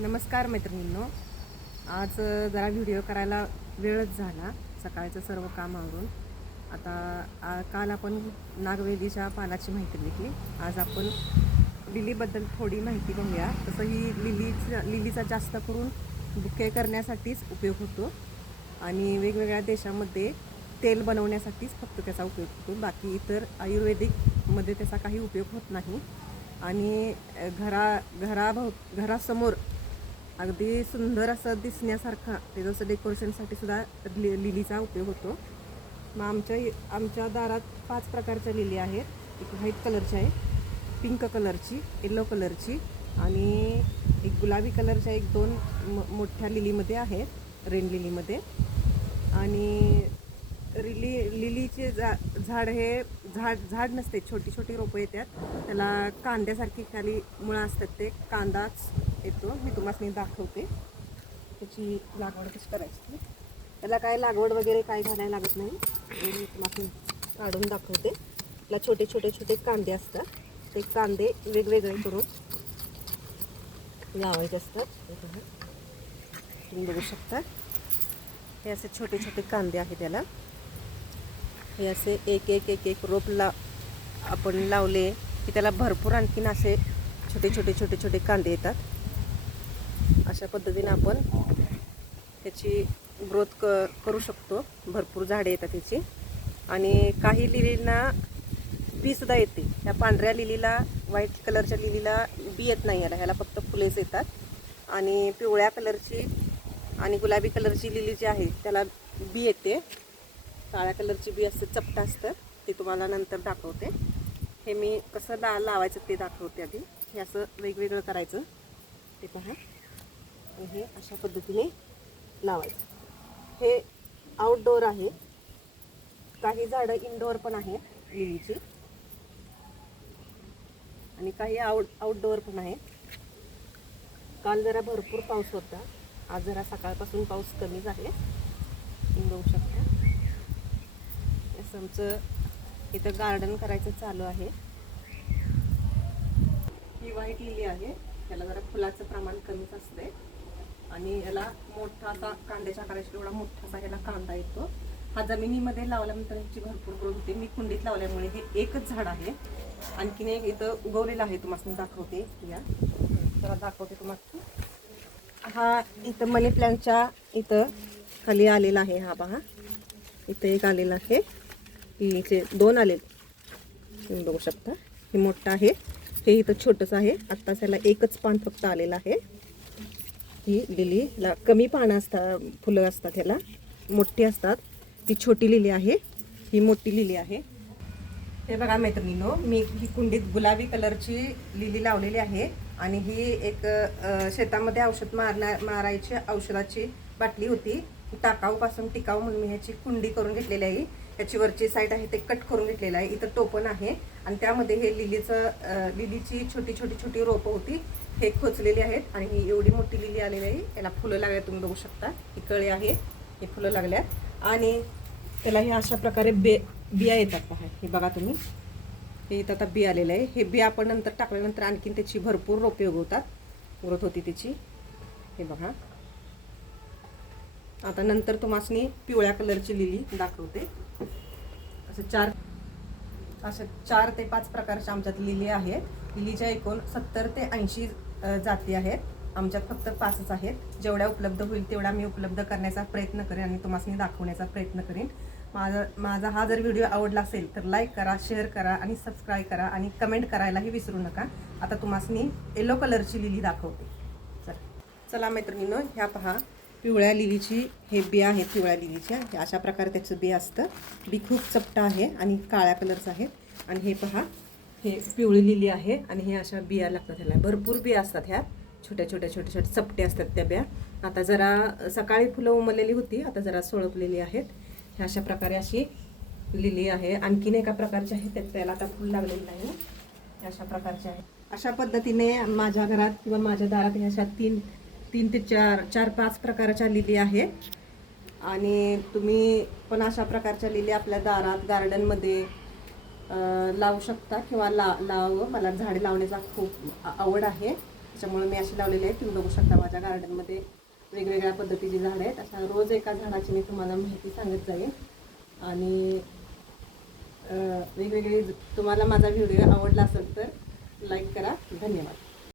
नमस्कार मैत्रिणींनो. आज जरा व्हिडिओ करायला वेळच झाला. सकाळचं सर्व काम आवरून आता काल आपण नागवेलीच्या पानाची माहिती घेतली. आज आपण लिलीबद्दल थोडी माहिती बघूया. तसं ही लिलीचा जास्त करून बुके करण्यासाठीच उपयोग होतो आणि वेगवेगळ्या देशामध्ये तेल बनवण्यासाठीच फक्त त्याचा उपयोग होतो. बाकी इतर आयुर्वेदिकमध्ये त्याचा काही उपयोग होत नाही. आणि घरासमोर अगदी सुंदर असं दिसण्यासारखा त्याचं डेकोरेशनसाठी सुद्धा लिलीचा उपयोग होतो. मग आमच्या दारात 5 प्रकारच्या लिली आहेत. एक व्हाईट कलरची आहे, पिंक कलरची, येलो कलरची आणि एक गुलाबी कलरच्या एक 2 मोठ्या लिलीमध्ये आहेत, रेन लिलीमध्ये. आणि लिलीचे झाड हे झाड नसते, छोटी छोटी रोपं येतात. त्याला कांद्यासारखी खाली मुळं असतात, ते कांदाच येतो. मी तुम्हाला दाखवते त्याची लागवड कशी करायची. त्याला काय लागवड वगैरे काय घालायला लागत नाही. मी तुम्हाला काढून दाखवते. त्याला छोटे छोटे छोटे कांदे असतात. ते कांदे वेगवेगळे करून लावायचे असतात. तुम्ही बघू शकता, हे असे छोटे छोटे कांदे आहेत. त्याला हे असे एक एक एक एक रोप आपण लावले की त्याला भरपूर आणखीन असे छोटे छोटे छोटे छोटे कांदे येतात. अशा पद्धतीने आपण त्याची ग्रोथ करू शकतो. भरपूर झाडे येतात त्याची. आणि काही लिलींना बीसुद्धा येते. ह्या पांढऱ्या लिलीला, व्हाईट कलरच्या लिलीला बी येत नाही. ह्याला फक्त फुलेच येतात. आणि पिवळ्या कलरची आणि गुलाबी कलरची लिली जी आहे त्याला बी येते. काळ्या कलरची बी असते, चपटा असतं. ते तुम्हाला नंतर दाखवते. हे मी कसं लावायचं ते दाखवते आधी. हे असं वेगवेगळं करायचं, ते पहा. हे अशा पद्धतीने लावायचं. हे आउटडोअर आहे. काही झाडं इनडोअर पण आहेत लिलीची आणि काही आउटडोअर पण आहे. काल जरा भरपूर पाऊस होता. आज जरा सकाळपासून पाऊस कमीच आहे. तुम्ही बघू शकता. असं आमचं इथं गार्डन करायचं चालू आहे. ही व्हाईट लिली आहे. त्याला जरा फुलाचं प्रमाण कमीच असते आणि याला मोठा असा कांद्याच्या आकाराचा एवढा मोठा असा ह्याला कांदा येतो. हा जमिनीमध्ये लावल्यानंतर ह्याची भरपूर ग्रोथ होते. मी कुंडीत लावल्यामुळे हे एकच झाड आहे. आणखीन एक इथं उगवलेलं आहे, तुम्हाला दाखवते. या जरा दाखवते तुम्हाला. हा इथं मनी प्लॅन्टच्या इथं खाली आलेला आहे. हा पहा, इथं एक आलेला आहे. लिलीचे 2 आलेले तुम्ही बघू शकता. हे मोठं आहे, हे इथं छोटंच आहे. आत्ताच याला एकच पान फक्त आलेलं आहे. ही लिलीला कमी पानं असतात, फुलं असतात. ह्याला मोठी असतात. ती छोटी लिली आहे, ही मोठी लिली आहे. हे बघा मैत्रिणींनो, मी ही कुंडीत गुलाबी कलरची लिली लावलेली आहे. आणि ही एक शेतामध्ये औषध मारायची औषधाची बाटली होती. टाकाऊपासून टिकाऊ म्हणून मी ह्याची कुंडी करून घेतलेली आहे. ह्याची वरची साईड आहे ते कट करून घेतलेलं आहे. इथं टोपण आहे आणि त्यामध्ये हे लिलीची छोटी छोटी छोटी रोपं होती, हे खोचलेली आहेत. आणि ही एवढी मोठी लिली आलेली आहे. याला फुलं लागल्या, तुम्ही बघू शकता. ही कळे आहे, हे फुलं लागल्यात. आणि त्याला हे अशा प्रकारे बिया येतात. पहा, हे बघा तुम्ही. हे इथं आता बी आलेलं आहे. हे बी आपण नंतर टाकल्यानंतर आणखीन त्याची भरपूर रोपे उगवतात, ग्रोथ होती त्याची. हे बघा. आता नंतर तुम्हाला पिवळ्या कलरची लिली दाखवते. असे 4 ते 5 प्रकारच्या आमच्यात लिली आहेत. लिलीच्या एकूण 70 ते 80 जाती आहेत. आमच्यात फक्त 5च आहेत. जेवढ्या उपलब्ध होईल तेवढ्या मी उपलब्ध करण्याचा प्रयत्न करेन आणि तुम्हाला दाखवण्याचा प्रयत्न करेन. माझा हा जर व्हिडिओ आवडला असेल तर लाईक करा, शेअर करा आणि सबस्क्राईब करा आणि कमेंट करायलाही विसरू नका. आता तुम्हाला येलो कलरची लिली दाखवते. चला मैत्रिणींनो, ह्या पहा पिवळ्या लिलीची हे बिया आहेत. पिवळ्या लिलीच्या अशा प्रकारे त्याचं बी असतं. बी खूप चपटा आहे आणि काळ्या कलरचं आहे. आणि हे पहा, हे पिवळी लिली आहे आणि हे अशा बिया लागतात. ह्याला भरपूर बिया असतात. ह्या छोट्या छोट्या छोट्या छोट्या चपटे असतात त्या बिया. आता जरा सकाळी फुलं उमललेली होती, आता जरा सोळपलेली आहेत. ह्या अशा प्रकारे अशी लिली आहे. आणखीन एका प्रकारची आहे, त्याला आता फुल लागलेलं नाही. अशा प्रकारचे आहे. अशा पद्धतीने माझ्या घरात किंवा माझ्या दारात ह्या अशा 3 ते 4-5 प्रकारच्या लिली आहेत. आणि तुम्ही पण अशा प्रकारच्या लिली आपल्या दारात गार्डनमध्ये लावू शकता किंवा लावावं. मला झाडे लावण्याचा खूप आवड आहे. त्याच्यामुळे मी अशी लावलेली आहे. तुम्ही बघू शकता माझ्या गार्डनमध्ये वेगवेगळ्या पद्धतीची झाडं आहेत. अशा रोज एका झाडाची मी तुम्हाला माहिती सांगत जाईन. आणि वेगवेगळी तुम्हाला माझा व्हिडिओ आवडला असेल तर लाईक करा. धन्यवाद.